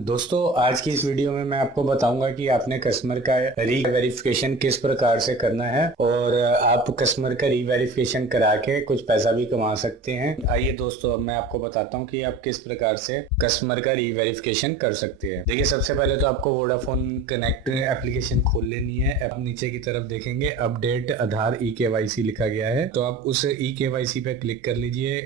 दोस्तों, आज की इस वीडियो में मैं आपको बताऊंगा कि आपने कस्टमर का री वेरिफिकेशन किस प्रकार से करना है और आप कस्टमर का री वेरिफिकेशन करा के कुछ पैसा भी कमा सकते हैं। आइए दोस्तों, अब मैं आपको बताता हूं कि आप किस प्रकार से कस्टमर का री वेरिफिकेशन कर सकते हैं। देखिए, सबसे पहले तो आपको वोडाफोन कनेक्ट एप्लीकेशन खोल लेनी है। आप नीचे की तरफ देखेंगे अपडेट आधार ई-केवाईसी लिखा गया है, तो आप उस ई-केवाईसी पे क्लिक कर लीजिए।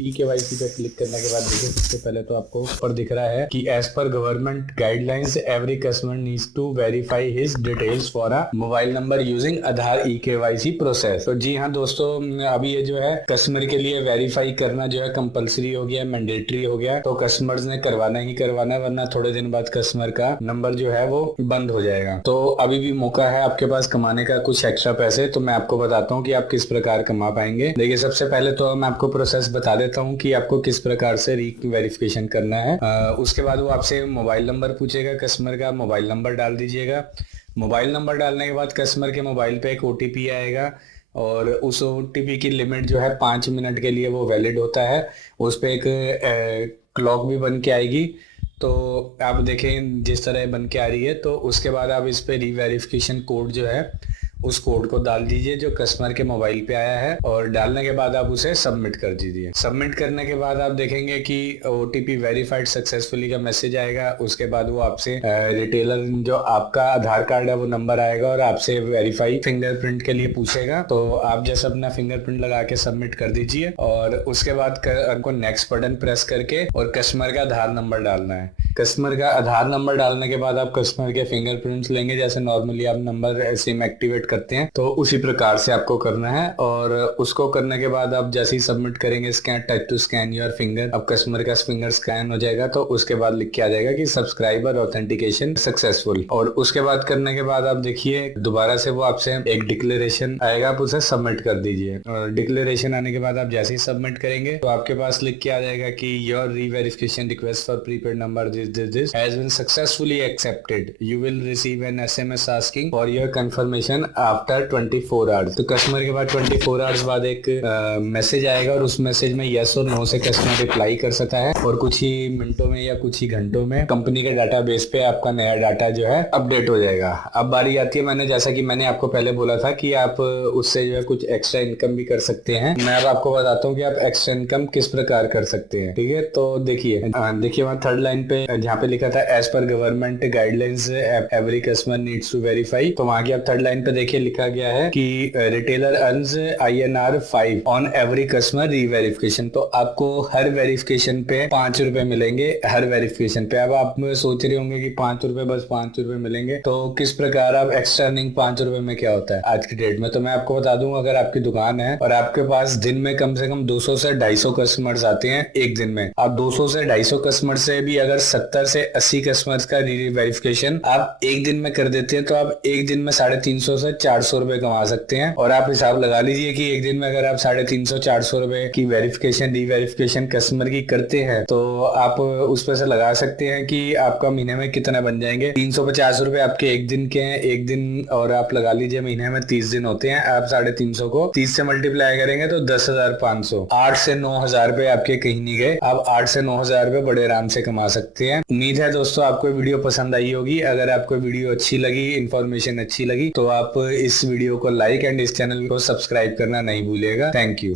ई-केवाईसी पे क्लिक करने के बाद देखिए, सबसे पहले तो आपको ऊपर दिख रहा है कि as per government guidelines every customer needs to verify his details for a mobile number using Aadhaar e KYC process. तो जी हाँ दोस्तों, अभी ये जो है कस्टमर के लिए वेरीफाई करना जो है कंपलसरी हो गया, मैंडेटरी हो गया। तो कस्टमर्स ने करवाना ही करवाना है, वरना थोड़े दिन बाद कस्टमर का नंबर जो है वो बंद हो जाएगा। तो अभी भी मौका है आपके पास कमाने का कुछ एक्स्ट्रा पैसे। तो मैं आपको बताता हूँ कि आप किस प्रकार कमा पाएंगे। देखिए, सबसे पहले तो मैं आपको प्रोसेस बता देता हूँ कि आपको किस प्रकार से री वेरिफिकेशन करना है। उसके बाद वो आपसे मोबाइल नंबर पूछेगा कस्टमर का, मोबाइल नंबर डाल दीजिएगा। मोबाइल नंबर डालने के बाद कस्टमर के मोबाइल पे एक ओटीपी आएगा और उस ओटीपी की लिमिट जो है 5 मिनट के लिए वो वैलिड होता है। उस पे एक क्लॉक भी बन के आएगी। तो आप देखें जिस तरह बन के आ रही है, तो उसके बाद आप इस पे री वेरिफिकेशन कोड जो है उस कोड को डाल दीजिए जो कस्टमर के मोबाइल पे आया है, और डालने के बाद आप उसे सबमिट कर दीजिए। सबमिट करने के बाद आप देखेंगे कि ओटीपी वेरीफाइड सक्सेसफुली का मैसेज आएगा। उसके बाद वो आपसे रिटेलर जो आपका आधार कार्ड है वो नंबर आएगा और आपसे वेरीफाई फिंगरप्रिंट के लिए पूछेगा। तो आप जैसे अपना फिंगरप्रिंट लगा के सबमिट कर दीजिए और उसके बाद आपको नेक्स्ट बटन प्रेस करके और कस्टमर का आधार नंबर डालना है। कस्टमर का आधार नंबर डालने के बाद आप कस्टमर के फिंगरप्रिंट्स लेंगे, जैसे नॉर्मली आप नंबर सिम एक्टिवेट करते हैं, तो उसी प्रकार से आपको करना है। और उसको करने के बाद आप जैसे ही सबमिट करेंगे scan touch to scan your finger, अब कस्टमर का फिंगर स्कैन हो जाएगा। तो उसके बाद लिख के आ जाएगा कि सब्सक्राइबर ऑथेंटिकेशन सक्सेसफुल। और उसके बाद करने के बाद आप देखिए दोबारा से वो आपसे एक डिक्लेरेशन आएगा, आप उसे सबमिट कर दीजिए। और डिक्लेरेशन आने के बाद आप जैसे ही सबमिट करेंगे तो आपके पास लिख के आ जाएगा कि योर री verification request for prepaid number this has been successfully accepted. You will receive an SMS asking for your confirmation after 24 hours. तो कस्टमर के बाद 24 आवर्स बाद एक मैसेज आएगा और उस मैसेज में यस और नो से कस्टमर रिप्लाई कर सकता है, और कुछ ही मिनटों में या कुछ ही घंटों में कंपनी के डाटाबेस पे आपका नया डाटा जो है अपडेट हो जाएगा। अब बारी आती है, जैसा कि मैंने आपको पहले बोला था कि आप उससे जो है कुछ एक्स्ट्रा इनकम भी कर सकते हैं। मैं अब आपको बताता हूँ कि आप एक्स्ट्रा इनकम किस प्रकार कर सकते हैं। ठीक है, तो देखिए वहाँ थर्ड लाइन पे जहाँ पे लिखा था as per government guidelines every customer needs to verify, तो वहां की आप थर्ड लाइन पे देखिए लिखा गया है कि retailer earns INR 5 on every customer री वेरिफिकेशन। तो आपको हर वेरिफिकेशन पे 5 रुपए मिलेंगे, हर वेरिफिकेशन पे। अब आप सोच रहे होंगे कि 5 रुपए, बस 5 रुपए मिलेंगे, तो किस प्रकार आप एक्स्ट्रा अर्निंग 5 रुपए में क्या होता है आज की डेट में। तो मैं आपको बता दूं, अगर आपकी दुकान है और आपके पास दिन में कम से कम 200 से 250 कस्टमर्स आते हैं एक दिन में, आप 200 से 250 कस्टमर से भी अगर 70 से 80 कस्टमर्स का री वेरिफिकेशन आप एक दिन में कर देते हैं, तो आप एक दिन में 350 से 400 रुपए कमा सकते हैं। और आप हिसाब लगा लीजिए कि एक दिन में अगर आप 350 400 रुपए की वेरिफिकेशन री वेरिफिकेशन कस्टमर की करते हैं, तो आप उस पर से लगा सकते हैं कि आपका महीने में कितना बन जाएंगे। 350 रुपए आपके एक दिन के हैं, एक दिन, और आप लगा लीजिए महीने में 30 दिन होते हैं। आप 350 को 30 से मल्टीप्लाई करेंगे तो 10,500, 8 से 9,000 रुपए आपके कहीं नहीं गए। आप 8 से 9,000 रुपए बड़े आराम से कमा सकते हैं। उम्मीद है दोस्तों आपको वीडियो पसंद आई होगी। अगर आपको वीडियो अच्छी लगी, इन्फॉर्मेशन अच्छी लगी, तो आप इस वीडियो को लाइक एंड इस चैनल को सब्सक्राइब करना नहीं भूलिएगा। Thank you.